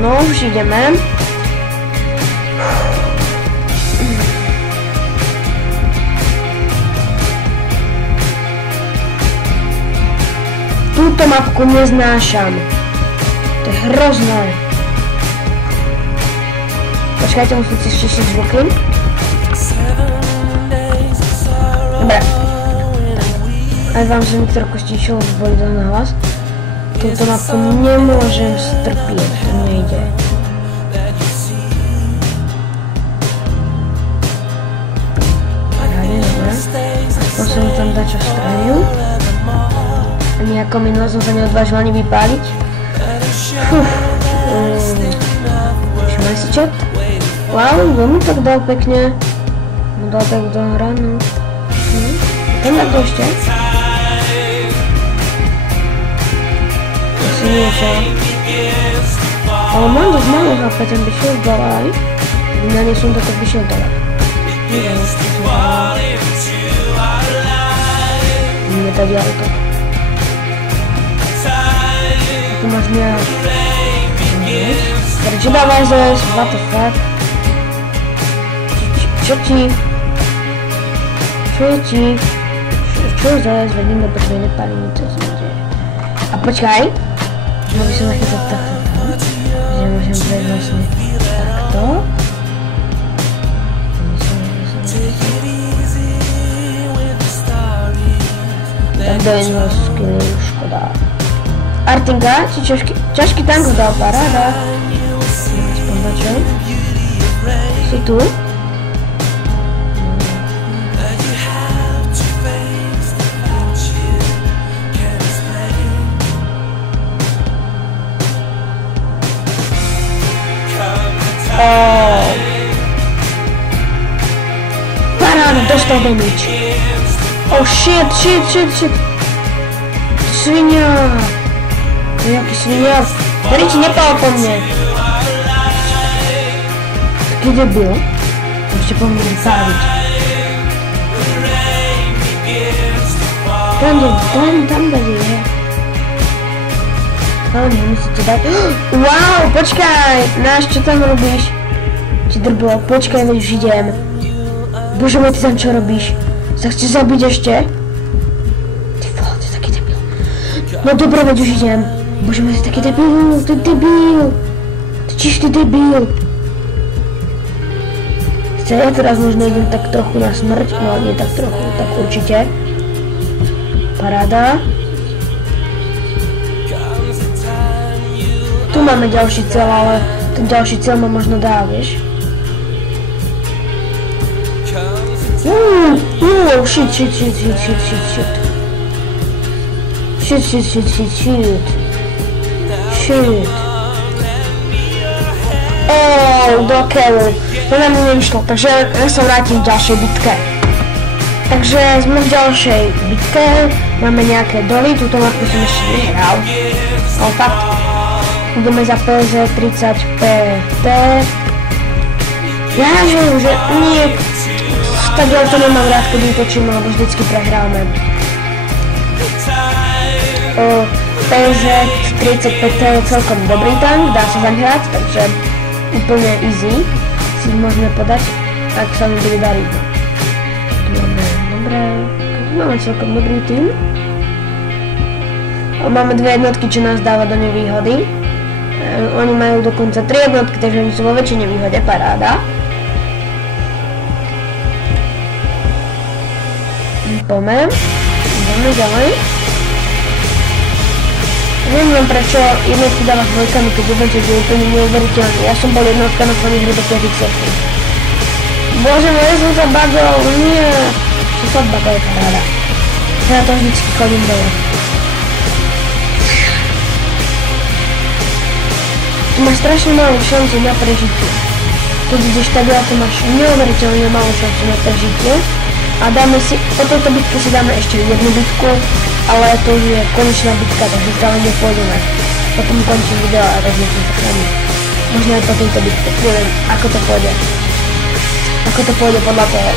No už ideme. Túto mapku neznášam. To je hrozné. Počkajte, musím si stišiť zvuky. Dobre. Aj vám som trochu stišil, už boli dosť na hlas. Túto mapku nemôžem strpieť, to nejde. Paráde, dobre. Musím tam dať čo straniu. A nejako minule som sa neodvážil ani vypáliť. Všimaj si chat. Wow, veľmi tak dal pekne. No dal tak do hranu. Tam tak ešte. Asi niečo. Ale mám dosť malú HP, ten by šiel dole aj. Na nie som to, tak by šiel dole. Nie tady auto. Tu máš nejak. Prečo dávaj zes? What the fuck? Čo ti? Čo zes? Vedím, lebo to nepáli nič, co sa deje. A počkaj. Mohol by som nachytať takto. Že môžem prejsť vlastne takto. Tak do jedného skillu škoda. Artinga, či ťažký tank ho dal, paráda. Si tu? Paráda, dostal damage. Oh shit. Svinia. Jaký svinia. Tady ti nepal po mne. Taký debil. Ešte po mne vypáliť. Tam je. Ale musíte dať. Wow, počkaj. Náš, čo tam robíš? Ti drbo, počkaj, veď už idem. Bože môj, ty tam čo robíš? Sa chceš zabiť ešte? Ty vole, ty taký debil. No dobre, veď už idem. Bože môj, ty taký debil, ty debil. Ty čiž ty debil. Ja teraz možno idem tak trochu na smrť, no nie tak trochu, tak určite. Paráda. Tu máme ďalší cieľ, ale ten ďalší cieľ ma možno dá, vieš. Shit. Do keľu. To nám nevyšlo, takže ja sa vrátim v ďalšej bitke. Takže sme v ďalšej bitke, máme nejaké doly, túto mapku som ešte nehral. Ale fakt, ideme za PZ 30 PT. Ja že nie, tak ja to nemám rád, keď útočím, lebo vždycky prehráme. PZ 30 PT je celkom dobrý tank, dá sa zaň hrať, takže úplne easy si môžeme podať, ak sa mi bude dariť. Dobre, máme celkom dobrý tým. Máme dve jednotky, čo nás dáva do nevýhody. Oni majú dokonca 3 jednotky, takže oni sú vo väčšej nevýhode, paráda. Poďme ďalej. Neviem prečo jednotky dávaš dvojkami, keď jednotek je úplne neuveriteľný. Ja som bol jednotka na svojich hry do 5 sekúnd. Bože môj, ja som sa bagol, nie. Čo sa bagol, paráda. Ja to vždycky chodím dole. Tu máš strašne malú šancu na prežitie. Keď ideš tak, to máš neuveriteľne malú šancu na prežitie. A dáme si, po tejto bitke si dáme ešte jednu bitku, ale to už je konečná bitka, takže už ďalej nepôjdeme. Potom končím video a rozličím sa s nami. Možno aj po tejto bitke, neviem, ako to pôjde. Ako to pôjde podľa toho.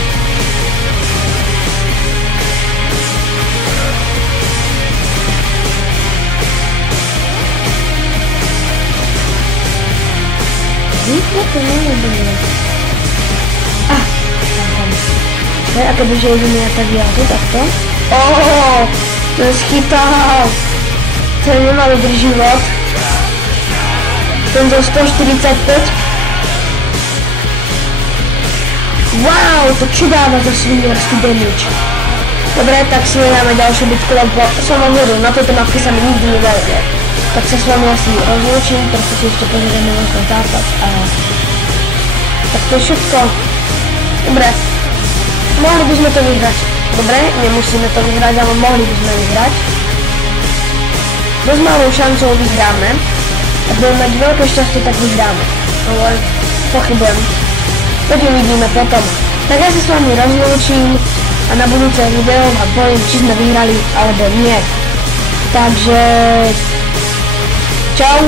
A kebyže ideme tak jazdu, takto. Ten schytal. Ten nemá dobrý život. Ten zo 145. Wow, to čo dáva za svinierský damage. Dobre, tak si nedáme ďalšiu bitku, lebo som vám hovoril, na tejto mapke sa mi nikdy nedajú. Tak sa s vami asi rozlúčim, proste si ešte pozrieme možno zápas a... Tak to je všetko. Dobre. Mohli by sme to vyhrať. Dobre, nemusíme to vyhrať, ale mohli by sme vyhrať. Dosť malou šancou vyhráme. Ak budeme mať veľké šťastie, tak vyhráme. Ale pochybujem. To uvidíme potom. Tak ja sa s vami rozlúčim a na budúce video vám poviem, či sme vyhrali alebo nie. Takže... Čau.